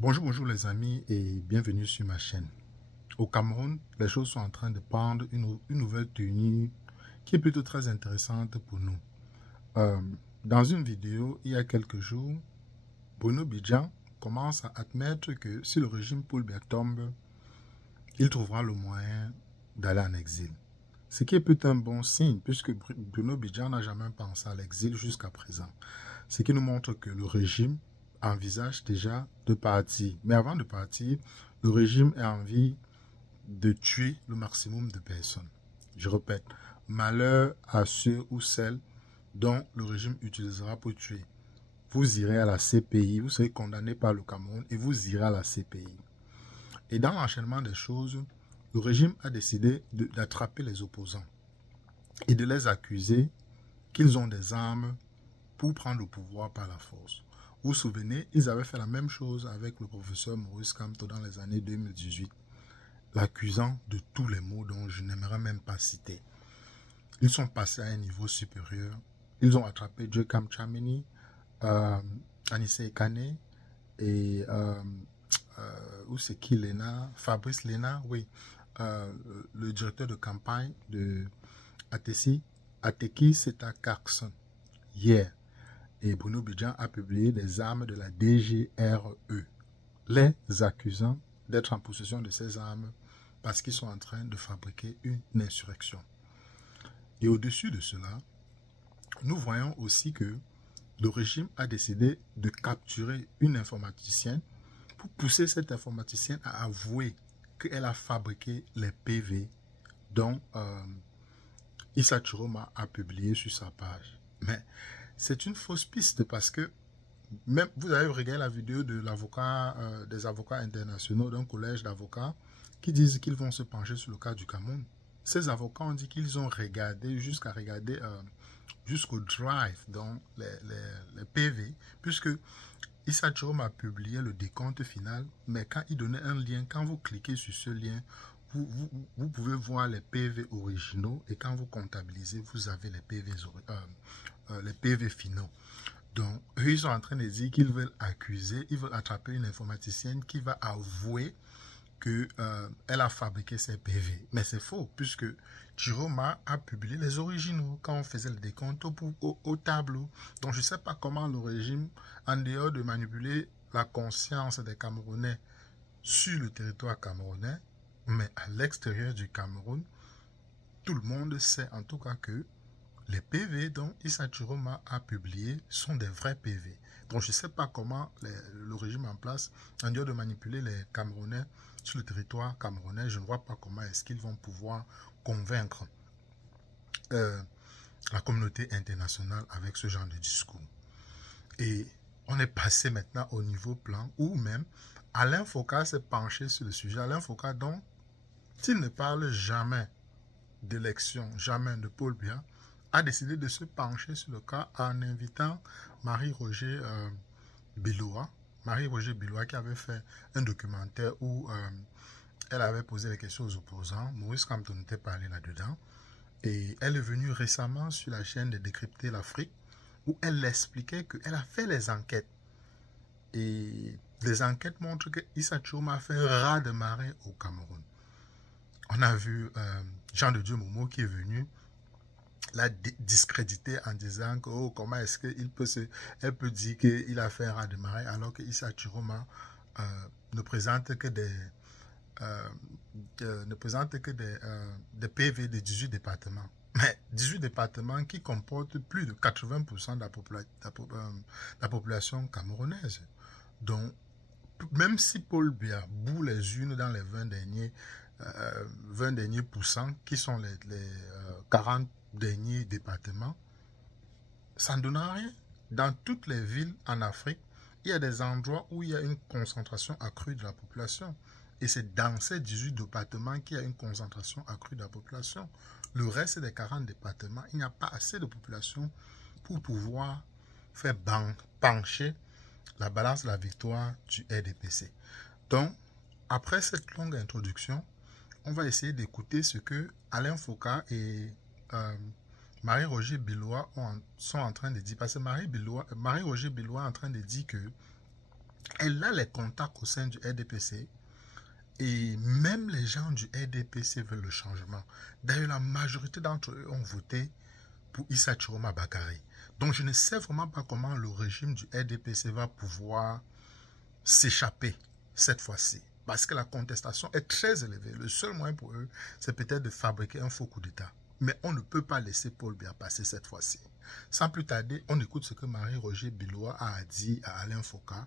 Bonjour les amis et bienvenue sur ma chaîne. Au Cameroun, les choses sont en train de prendre une nouvelle tenue qui est plutôt très intéressante pour nous. Euh, dans une vidéo, il y a quelques jours, Bruno Bidjan commence à admettre que si le régime Paul Biya tombe, il trouvera le moyen d'aller en exil. Ce qui est plutôt un bon signe puisque Bruno Bidjan n'a jamais pensé à l'exil jusqu'à présent. Ce qui nous montre que le régime envisage déjà de partir. Mais avant de partir, le régime a envie de tuer le maximum de personnes. Je répète, malheur à ceux ou celles dont le régime utilisera pour tuer. Vous irez à la CPI, vous serez condamné par le Cameroun et vous irez à la CPI. Et dans l'enchaînement des choses, le régime a décidé d'attraper les opposants et de les accuser qu'ils ont des armes pour prendre le pouvoir par la force. Vous vous souvenez, ils avaient fait la même chose avec le professeur Maurice Kamto dans les années 2018, l'accusant de tous les maux dont je n'aimerais même pas citer. Ils sont passés à un niveau supérieur. Ils ont attrapé Joe Chamini, Anissé Ekane et où c'est qui Lena, Fabrice Lena, oui, le directeur de campagne de Ateki Seta Carson, hier. Et Bruno Bidjan a publié des armes de la DGRE, les accusant d'être en possession de ces armes parce qu'ils sont en train de fabriquer une insurrection. Et au-dessus de cela, nous voyons aussi que le régime a décidé de capturer une informaticienne pour pousser cette informaticienne à avouer qu'elle a fabriqué les PV dont Issa Chiroma a publié sur sa page. Mais c'est une fausse piste parce que même vous avez regardé la vidéo de l'avocat, des avocats internationaux d'un collège d'avocats qui disent qu'ils vont se pencher sur le cas du Cameroun. Ces avocats ont dit qu'ils ont regardé jusqu'à regarder jusqu'au drive dans les PV, puisque Issa Chiroma a publié le décompte final, mais quand il donnait un lien, quand vous cliquez sur ce lien, vous pouvez voir les PV originaux et quand vous comptabilisez, vous avez les PV finaux. Donc, eux, ils sont en train de dire qu'ils veulent accuser, ils veulent attraper une informaticienne qui va avouer qu'elle a fabriqué ces PV. Mais c'est faux, puisque Chiroma a publié les originaux quand on faisait le décompte au tableau. Donc, je ne sais pas comment le régime, en dehors de manipuler la conscience des Camerounais sur le territoire camerounais, mais à l'extérieur du Cameroun, tout le monde sait en tout cas que les PV dont Issa Chiroma a publié sont des vrais PV. Donc je ne sais pas comment le régime en place, en dehors de manipuler les Camerounais sur le territoire camerounais, je ne vois pas comment est-ce qu'ils vont pouvoir convaincre la communauté internationale avec ce genre de discours. Et on est passé maintenant au niveau plan où même Alain Foka s'est penché sur le sujet. Alain Foka, dont il ne parle jamais d'élection, jamais de Paul Biya, a décidé de se pencher sur le cas en invitant Marie-Roger Biloa. Marie-Roger Biloa qui avait fait un documentaire où elle avait posé des questions aux opposants. Maurice Kamto n'était pas allé là-dedans. Et elle est venue récemment sur la chaîne de Décrypter l'Afrique où elle expliquait qu'elle a fait les enquêtes. Et les enquêtes montrent que Issa Chiroma a fait un raz de marée au Cameroun. On a vu Jean de Dieu Momo qui est venu la discréditer en disant que oh, comment est-ce qu'elle peut dire qu'il a fait un raz de marée alors que Issa Chiroma ne présente que des PV de 18 départements. Mais 18 départements qui comportent plus de 80% de la population camerounaise. Donc, même si Paul Biya bout les unes dans les 20 derniers pourcents, qui sont les 40 derniers départements, ça ne donne rien. Dans toutes les villes en Afrique, il y a des endroits où il y a une concentration accrue de la population. Et c'est dans ces 18 départements qu'il y a une concentration accrue de la population. Le reste des 40 départements, il n'y a pas assez de population pour pouvoir faire pencher la balance de la victoire du RDPC. Donc, après cette longue introduction, on va essayer d'écouter ce que Alain Foka et Marie-Roger Biloa sont en train de dire. Parce que Marie-Roger Biloa est en train de dire que Elle a les contacts au sein du RDPC. Et même les gens du RDPC veulent le changement. D'ailleurs, la majorité d'entre eux ont voté pour Issa Chiroma Bakary. Donc, je ne sais vraiment pas comment le régime du RDPC va pouvoir s'échapper cette fois-ci. Parce que la contestation est très élevée. Le seul moyen pour eux, c'est peut-être de fabriquer un faux coup d'État. Mais on ne peut pas laisser Paul Biya passer cette fois-ci. Sans plus tarder, on écoute ce que Marie-Roger Biloa a dit à Alain Foka.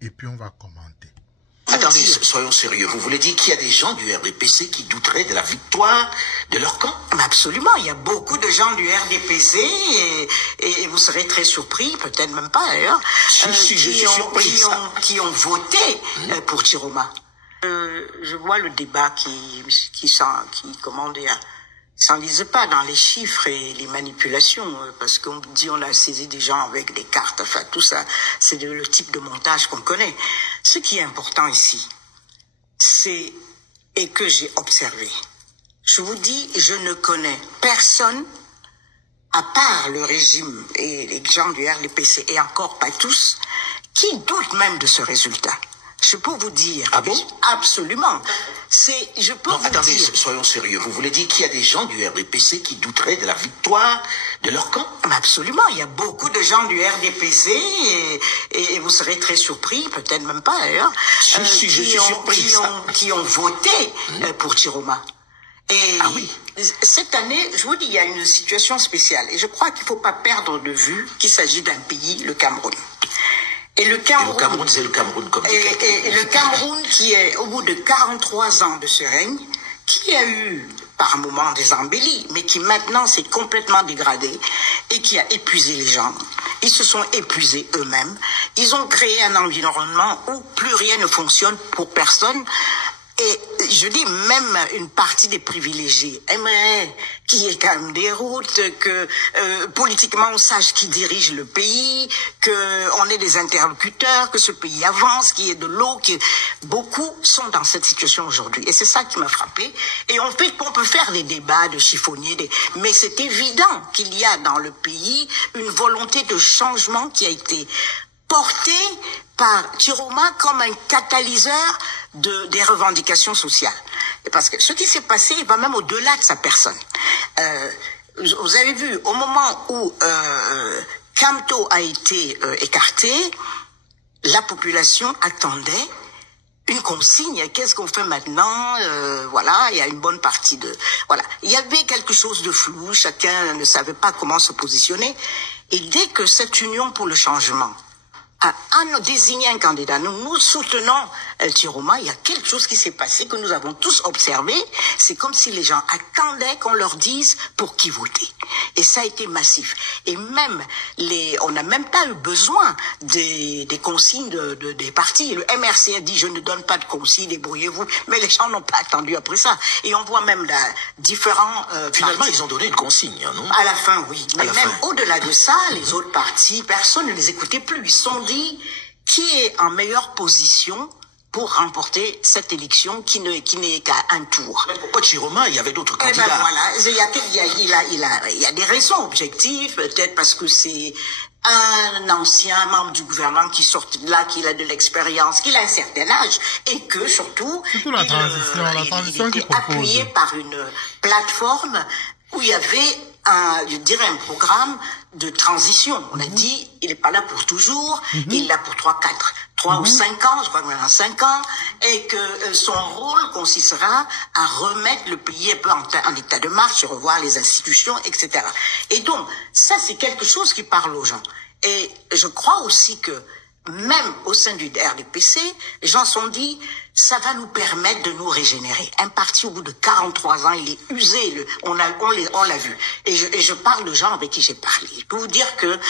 Et puis, on va commenter. Attendez, soyons sérieux. Vous voulez dire qu'il y a des gens du RDPC qui douteraient de la victoire de leur camp? Mais absolument, il y a beaucoup de gens du RDPC et vous serez très surpris, peut-être même pas d'ailleurs, qui ont voté pour Chiroma. Je vois le débat qui s'enlise pas dans les chiffres et les manipulations, parce qu'on dit on a saisi des gens avec des cartes, enfin tout ça, c'est le type de montage qu'on connaît. Ce qui est important ici, c'est, et que j'ai observé, je vous dis, je ne connais personne, à part le régime et les gens du RDPC, et encore pas tous, qui doutent même de ce résultat. Je peux vous dire. Ah bon? Absolument. Je peux vous attendez, dire. Soyons sérieux. Vous voulez dire qu'il y a des gens du RDPC qui douteraient de la victoire de leur camp? Mais absolument. Il y a beaucoup de gens du RDPC et vous serez très surpris, peut-être même pas d'ailleurs, qui ont voté pour Chiroma. Et cette année, je vous dis, il y a une situation spéciale. Et je crois qu'il ne faut pas perdre de vue qu'il s'agit d'un pays, le Cameroun. Et le Cameroun, c'est le Cameroun comme et le Cameroun qui est, au bout de 43 ans de ce règne, qui a eu par moments des embellis, mais qui maintenant s'est complètement dégradé et qui a épuisé les gens. Ils se sont épuisés eux-mêmes. Ils ont créé un environnement où plus rien ne fonctionne pour personne. Et je dis même une partie des privilégiés aimeraient qu'il y ait quand même des routes, que politiquement on sache qui dirige le pays, qu'on ait des interlocuteurs, que ce pays avance, qu'il y ait de l'eau. Beaucoup sont dans cette situation aujourd'hui. Et c'est ça qui m'a frappé. Et on peut faire des débats de chiffonniers, mais c'est évident qu'il y a dans le pays une volonté de changement qui a été portée par Chiroma comme un catalyseur des revendications sociales. Et parce que ce qui s'est passé va même au-delà de sa personne. Vous avez vu, au moment où Camto a été écarté, la population attendait une consigne. Qu'est-ce qu'on fait maintenant? Voilà, il y a une bonne partie de... Voilà, il y avait quelque chose de flou, chacun ne savait pas comment se positionner. Et dès que cette union pour le changement a désigné un candidat, nous soutenons Chiroma, il y a quelque chose qui s'est passé que nous avons tous observé. C'est comme si les gens attendaient qu'on leur dise pour qui voter. Et ça a été massif. Et même on n'a même pas eu besoin des consignes des partis. Le MRC a dit je ne donne pas de consignes, débrouillez-vous. Mais les gens n'ont pas attendu après ça. Et on voit même différents finalement partis. Ils ont donné une consigne, non? À la fin, oui. Mais même au-delà de ça, les autres partis, personne ne les écoutait plus. Ils se sont dit qui est en meilleure position pour remporter cette élection qui n'est qu'à un tour. Mais pourquoi Chiroma? Il y avait d'autres candidats. Eh ben voilà, il y a des raisons objectives, peut-être parce que c'est un ancien membre du gouvernement qui sort de là, qui a de l'expérience, qui a un certain âge, et que surtout la transition il était appuyé par une plateforme où il y avait je dirais un programme de transition. On a dit, il n'est pas là pour toujours, il est là pour 3 ou 5 ans, je crois que maintenant 5 ans, et que son rôle consistera à remettre le pays un peu en état de marche, revoir les institutions, etc. Et donc, ça c'est quelque chose qui parle aux gens. Et je crois aussi que même au sein du RDPC, les gens se sont dit, ça va nous permettre de nous régénérer. Un parti au bout de 43 ans, il est usé, on l'a vu. Et je parle de gens avec qui j'ai parlé. Je peux vous dire que...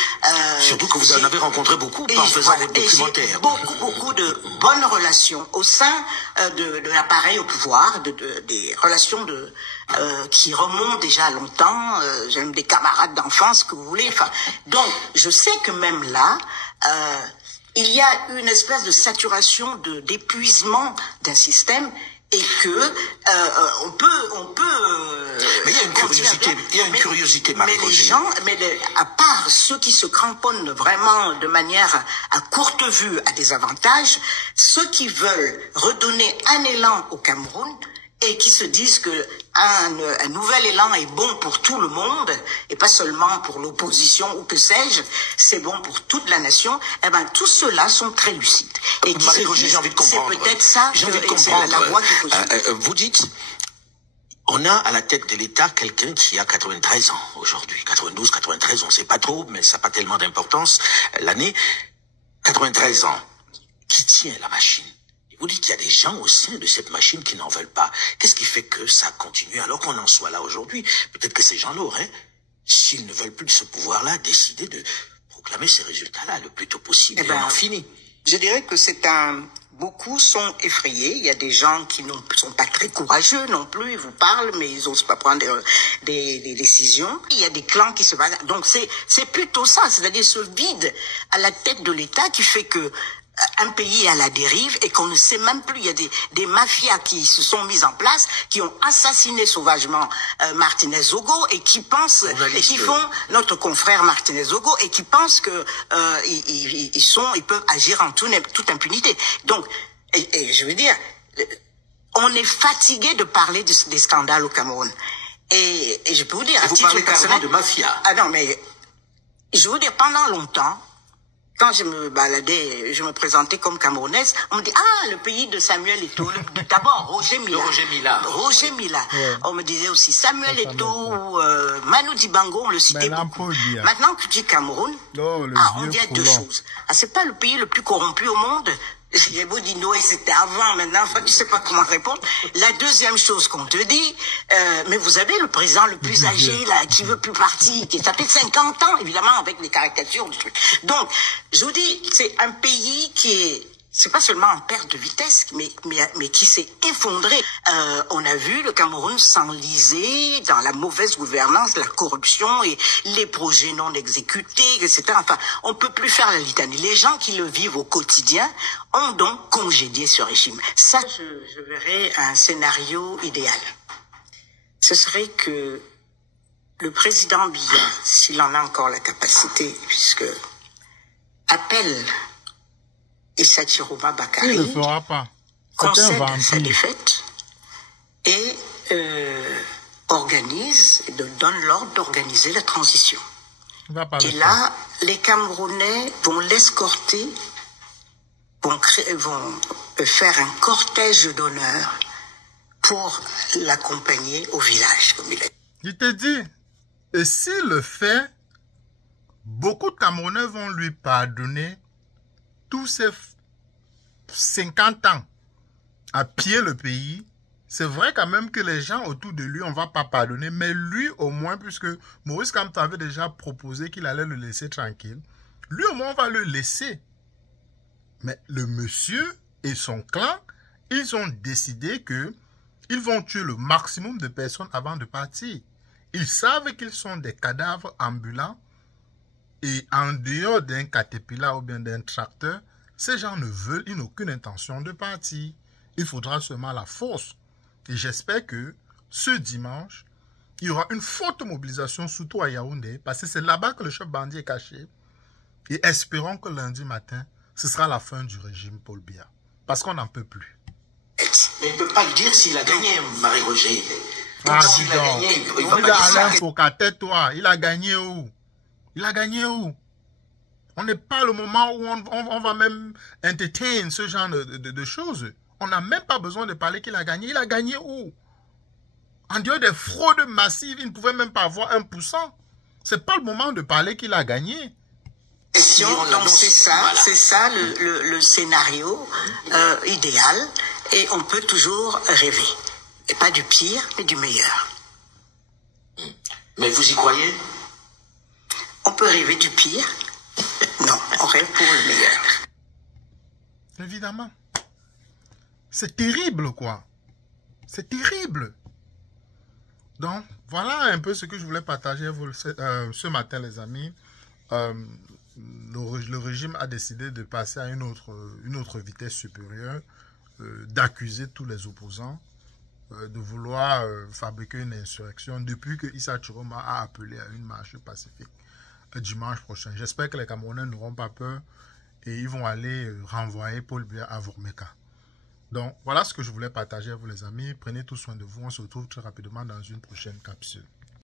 surtout que vous en avez rencontré beaucoup en faisant votre documentaire. Beaucoup de bonnes relations au sein de l'appareil au pouvoir, des relations qui remontent déjà à longtemps. J'ai même des camarades d'enfance, que vous voulez. Enfin, donc, je sais que même là... il y a une espèce de saturation, d'épuisement d'un système, et que on peut. Mais il y a une curiosité, Marie-Roger. À part ceux qui se cramponnent vraiment de manière à courte vue à des avantages, ceux qui veulent redonner un élan au Cameroun et qui se disent que un nouvel élan est bon pour tout le monde et pas seulement pour l'opposition ou que sais-je, c'est bon pour toute la nation. Eh ben tous ceux-là sont très lucides. Et Marie-Roger, j'ai envie de comprendre. C'est peut-être ça. J'ai envie de comprendre. La voie qu'il faut suivre. Vous dites, on a à la tête de l'État quelqu'un qui a 93 ans aujourd'hui. 92, 93, on ne sait pas trop, mais ça n'a pas tellement d'importance. L'année, 93 ans. Qui tient la machine? Vous dites qu'il y a des gens au sein de cette machine qui n'en veulent pas. Qu'est-ce qui fait que ça continue alors qu'on en soit là aujourd'hui? Peut-être que ces gens-là auraient, s'ils ne veulent plus de ce pouvoir-là, décidé de proclamer ces résultats-là le plus tôt possible. Et on en finit. Je dirais que beaucoup sont effrayés. Il y a des gens qui ne sont pas très courageux non plus. Ils vous parlent, mais ils n'osent pas prendre des décisions. Il y a des clans qui se battent. Donc c'est plutôt ça, c'est-à-dire ce vide à la tête de l'État qui fait que un pays est à la dérive et qu'on ne sait même plus. Il y a des mafias qui se sont mises en place, qui ont assassiné sauvagement Martinez Zogo et qui pensent et qui font notre confrère Martinez Zogo et qui pensent que ils peuvent agir en toute impunité. Donc, et je veux dire, on est fatigué de parler des scandales au Cameroun. Et je peux vous dire, à titre personnel, de mafia. Ah non, mais je veux vous dire, pendant longtemps, quand je me baladais, je me présentais comme Camerounaise, on me dit, ah, le pays de Samuel Eto'o, d'abord Roger Mila. Roger Mila. Ouais. On me disait aussi Samuel Eto'o, Manu Dibango, on le citait beaucoup. Maintenant que tu dis Cameroun, on dit deux choses. Ah, c'est pas le pays le plus corrompu au monde. J'ai beau dire Noé, c'était avant, maintenant, enfin, tu sais pas comment répondre. La deuxième chose qu'on te dit, mais vous avez le président le plus âgé, là, qui veut plus partir, ça fait 50 ans, évidemment, avec les caricatures du truc. Donc, je vous dis, c'est un pays qui est, c'est pas seulement en perte de vitesse, mais qui s'est effondré. On a vu le Cameroun s'enliser dans la mauvaise gouvernance, la corruption et les projets non exécutés, etc. Enfin, on peut plus faire la litanie. Les gens qui le vivent au quotidien ont donc congédié ce régime. Ça, je verrais un scénario idéal. Ce serait que le président Biya, s'il en a encore la capacité, puisque appelle Issa Chiroma Bakary, il ne le fera pas. Concède sa défaite et donne l'ordre d'organiser la transition. Et là, les Camerounais vont l'escorter, vont faire un cortège d'honneur pour l'accompagner au village, comme il a dit. Je te dis, et s'il le fait, beaucoup de Camerounais vont lui pardonner tous ces 50 ans à piller le pays. C'est vrai quand même que les gens autour de lui, on ne va pas pardonner, mais lui au moins, puisque Maurice Kamto avait déjà proposé qu'il allait le laisser tranquille, lui au moins on va le laisser. Mais le monsieur et son clan, ils ont décidé que ils vont tuer le maximum de personnes avant de partir. Ils savent qu'ils sont des cadavres ambulants. Et en dehors d'un caterpillar ou bien d'un tracteur, ces gens ils n'ont aucune intention de partir. Il faudra seulement la force. Et j'espère que ce dimanche, il y aura une forte mobilisation, surtout à Yaoundé, parce que c'est là-bas que le chef bandit est caché. Et espérons que lundi matin, ce sera la fin du régime Paul Biya. Parce qu'on n'en peut plus. Mais il ne peut pas le dire s'il a gagné, Marie-Roger. Ah, dis donc. Il a Alain Foucault, tais-toi. Il a gagné où? Il a gagné où? On n'est pas le moment où on va même entertain ce genre de choses. On n'a même pas besoin de parler qu'il a gagné. Il a gagné où? En dehors des fraudes massives, il ne pouvait même pas avoir 1%. C'est pas le moment de parler qu'il a gagné. Donc c'est ça, voilà. C'est ça le scénario idéal. Et on peut toujours rêver. Et pas du pire, mais du meilleur. Mais vous y croyez? On peut rêver du pire. Non, on rêve pour le meilleur. Évidemment. C'est terrible, quoi. C'est terrible. Donc, voilà un peu ce que je voulais partager avec vous ce matin, les amis. Le régime a décidé de passer à une autre vitesse supérieure. d'accuser tous les opposants de vouloir fabriquer une insurrection depuis que Issa Chiroma a appelé à une marche pacifique dimanche prochain. J'espère que les Camerounais n'auront pas peur et ils vont aller renvoyer Paul Biya à Vormeka. Donc, voilà ce que je voulais partager avec vous les amis. Prenez tout soin de vous. On se retrouve très rapidement dans une prochaine capsule.